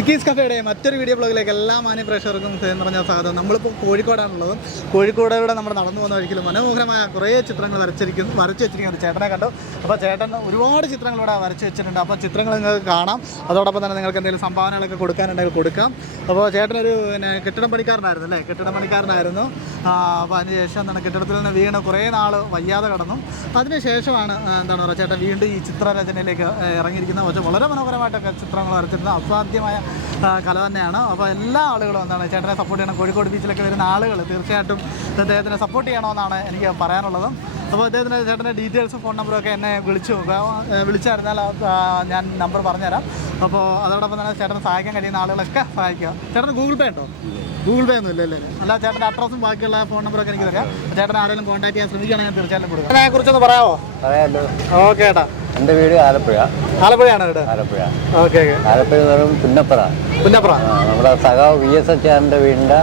Nikki's കഫേയുടെ മറ്റൊരു video ബ്ലോഗിലേക്ക് എല്ലാ മാന്യ പ്രേക്ഷകർക്കും എന്ന് പറഞ്ഞ സ്വാഗതം. നമ്മളിപ്പോൾ കോഴിക്കോടാണുള്ളത്. കോഴിക്കോടിലൂടെ നമ്മൾ നടന്നു പോകുന്ന ഒരിക്കലും മനോഹരമായ കുറേ ചിത്രങ്ങൾ വരച്ചിരിക്കുന്നു വരച്ചു വെച്ചിരിക്കുന്നത് ചേട്ടനെ കണ്ടു. അപ്പോൾ ചേട്ടൻ ഒരുപാട് ചിത്രങ്ങൾ ഇവിടെ വരച്ചു വെച്ചിട്ടുണ്ട്. അപ്പോൾ ചിത്രങ്ങൾ നിങ്ങൾക്ക് കാണാം. അതോടൊപ്പം തന്നെ നിങ്ങൾക്ക് എന്തെങ്കിലും സംഭാവനകളൊക്കെ കൊടുക്കാനുണ്ടെങ്കിൽ കൊടുക്കാം. അപ്പോൾ ചേട്ടനൊരു പിന്നെ കെട്ടിടം പണിക്കാരനായിരുന്നു അല്ലേ? കെട്ടിടം പണിക്കാരനായിരുന്നു. അപ്പോൾ അതിനുശേഷം എന്താണ് കെട്ടിടത്തിൽ നിന്ന് വീണ് കുറേ നാൾ വയ്യാതെ കടന്നു. അതിനുശേഷമാണ് എന്താണ് പറയുക ചേട്ടൻ വീണ്ടും ഈ ചിത്രരചനയിലേക്ക് ഇറങ്ങിയിരിക്കുന്നത്. പക്ഷേ വളരെ മനോഹരമായിട്ടൊക്കെ ചിത്രങ്ങൾ വരച്ചിരുന്ന അസാധ്യമായ കല തന്നെയാണ്. അപ്പോൾ എല്ലാ ആളുകളും എന്താണ് ചേട്ടനെ സപ്പോർട്ട് ചെയ്യണം. കോഴിക്കോട് ബീച്ചിലൊക്കെ വരുന്ന ആളുകൾ തീർച്ചയായിട്ടും അദ്ദേഹത്തിനെ സപ്പോർട്ട് ചെയ്യണമെന്നാണ് എനിക്ക് പറയാനുള്ളത്. അപ്പോൾ അദ്ദേഹത്തിന്റെ ചേട്ടന്റെ ഡീറ്റെയിൽസും ഫോൺ നമ്പറും ഒക്കെ എന്നെ വിളിച്ചു. വിളിച്ചായിരുന്നാൽ ഞാൻ നമ്പർ പറഞ്ഞുതരാം. അപ്പോൾ അതോടൊപ്പം തന്നെ ചേട്ടനെ സഹായിക്കാൻ കഴിയുന്ന ആളുകളൊക്കെ സഹായിക്കുക. ചേട്ടന് ഗൂഗിൾ പേ ഉണ്ടോ? ഗൂഗിൾ പേ ഒന്നും ഇല്ലല്ലേ അല്ല ചേട്ടന്റെ അഡ്രസ്സും ബാക്കിയുള്ള ഫോൺ നമ്പറൊക്കെ എനിക്ക് തരാം. ചേട്ടൻ ആരെങ്കിലും കോൺടാക്ട് ചെയ്യാൻ ശ്രമിക്കുകയാണെങ്കിൽ ഞാൻ തീർച്ചയായിട്ടും കൊടുക്കാം. അതിനെ കുറിച്ചൊന്ന് പറയാമോ? ഓക്കെ ചേട്ടാ. എന്റെ വീട് ആലപ്പുഴ. ആലപ്പുഴയാണ് വീട്? ആലപ്പുഴ. ഓക്കെ ആലപ്പുഴ എന്ന് പറയുമ്പോൾ പുന്നപ്പുറ പുന്നപ്പുറ നമ്മുടെ സഖാവ് വി എസ് എച്ച് ആറിന്റെ വീടിന്റെ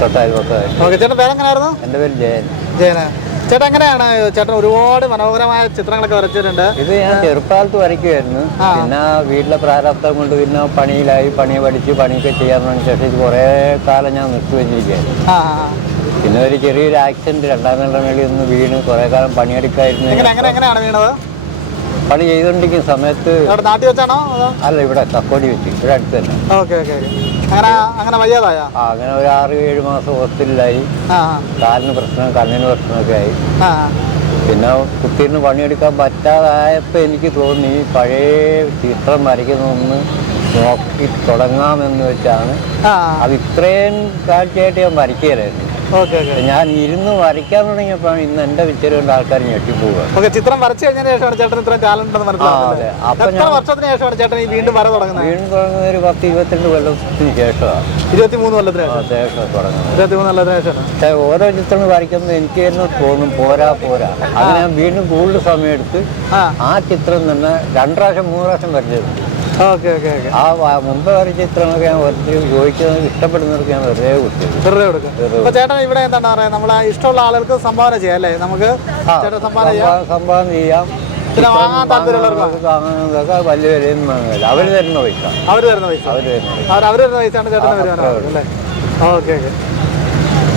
തൊട്ടയൽപക്കമായിട്ട് ഓക്കെ ചേട്ടൻ പേരെങ്ങനെയായിരുന്നു എന്റെ പേര് ജയൻ. ജയന. ചേട്ടാ എങ്ങനെയാണ്? ചേട്ടൻ ഒരുപാട് മനോഹരമായ ചിത്രങ്ങളൊക്കെ വരച്ചിട്ടുണ്ട്. ഇത് ഞാൻ ചെറുപ്പകാലത്ത് വരയ്ക്കുമായിരുന്നു പിന്നെ വീട്ടിലെ പ്രാരാബ്ദം കൊണ്ട് പിന്നെ പണിയിലായി പണി പഠിച്ച് പണിയൊക്കെ ചെയ്യാൻ തുടങ്ങിയ ശേഷം ഇത് കുറേ കാലം ഞാൻ നിർത്തി വെച്ചിരിക്കുകയായിരുന്നു. പിന്നെ ഒരു ചെറിയൊരു ആക്സിഡന്റ് രണ്ടാം നില മേളിൽ ഒന്ന് വീണ് കുറേ കാലം പണിയെടുക്കായിരുന്നു. പണി ചെയ്തോണ്ടിരിക്കുന്ന സമയത്ത് നാട്ടിൽ വെച്ചാണോ അല്ല ഇവിടെ തക്കോടി വെച്ച് ഇവിടെ അടുത്ത് തന്നെ. Okay okay okay. അങ്ങനെ അങ്ങനെ വയ്യാതായ ആ അങ്ങനെ ഒരു ആറ് ഏഴ് മാസം ഹോസ്പിറ്റലിലായി കാലിന് പ്രശ്നം കണ്ണിന് പ്രശ്നമൊക്കെ ആയി പിന്നെ കുട്ടീന് പണിയെടുക്കാൻ പറ്റാതായപ്പോൾ എനിക്ക് തോന്നി പഴയ ചിത്രം വരയ്ക്കുന്നൊന്ന് നോക്കി തുടങ്ങാമെന്ന് വെച്ചാണ് അത് ഇത്രയും കാഴ്ചയായിട്ട് ഞാൻ വരയ്ക്കുകയായിരുന്നു. ഞാൻ ഇരുന്ന് വരയ്ക്കാൻ തുടങ്ങിയപ്പോൾ ഇന്ന് എന്റെ പിക്ചർ കൊണ്ട് ആൾക്കാർ ഞെട്ടിപ്പോവുക ചിത്രം വരച്ചു കഴിഞ്ഞതിന് ശേഷമാണ് ചേട്ടൻ ഇത്രയും ടാലന്റ് ഉണ്ടെന്ന് എത്ര വർഷത്തിന് ശേഷമാണ് ചേട്ടൻ ഈ വീണ്ടും വര തുടങ്ങുന്നത്? വീണ്ടും തുടങ്ങുന്നത് ഒരു പത്ത് ഇരുപത്തിരണ്ട് കൊല്ലത്തിന് ശേഷമാണ്. ഇരുപത്തി മൂന്ന് കൊല്ലത്തിന് ശേഷം. ശേഷം തുടങ്ങുന്നത്. കൊല്ലത്തിന് പക്ഷേ ഓരോ ചിത്രങ്ങൾ വരയ്ക്കുമ്പോൾ എനിക്ക് തന്നെ തോന്നും പോരാ. പോരാ അത് ഞാൻ വീണ്ടും കൂടുതൽ സമയം എടുത്ത് ആ. ചിത്രം തന്നെ രണ്ടു പ്രാവശ്യം മൂന്ന് പ്രാവശ്യം വരച്ചിട്ടുണ്ട് ഓക്കെ ഓക്കെ ഓക്കെ. ആ മുമ്പ് വരച്ച ചിത്രങ്ങളൊക്കെ ഞാൻ വെറുതെ ചോദിക്കുന്നത് ഇഷ്ടപ്പെടുന്നവർക്ക് ഞാൻ വെറുതെ കൊടുത്തത് വെറുതെ കൊടുക്കും അപ്പൊ ചേട്ടൻ ഇവിടെ എന്താണ് പറയാ? നമ്മളെ ഇഷ്ടമുള്ള ആളുകൾക്ക് സംഭാവന ചെയ്യാം അല്ലേ? നമുക്ക് ചേട്ടൻ സംഭാവന ചെയ്യാം. സംഭാവന- ചെയ്യാം. പിന്നെ വാങ്ങാൻ താല്പര്യമുള്ളവർക്ക് വാങ്ങുന്നതൊക്കെ വലിയ വിലയൊന്നും വാങ്ങില്ല അവർ തരുന്ന പൈസ. അവർ തരുന്ന പൈസ. അവർ തരുന്ന പൈസ. അവർ തരുന്ന പൈസയാണ് അല്ലേ? Okay okay.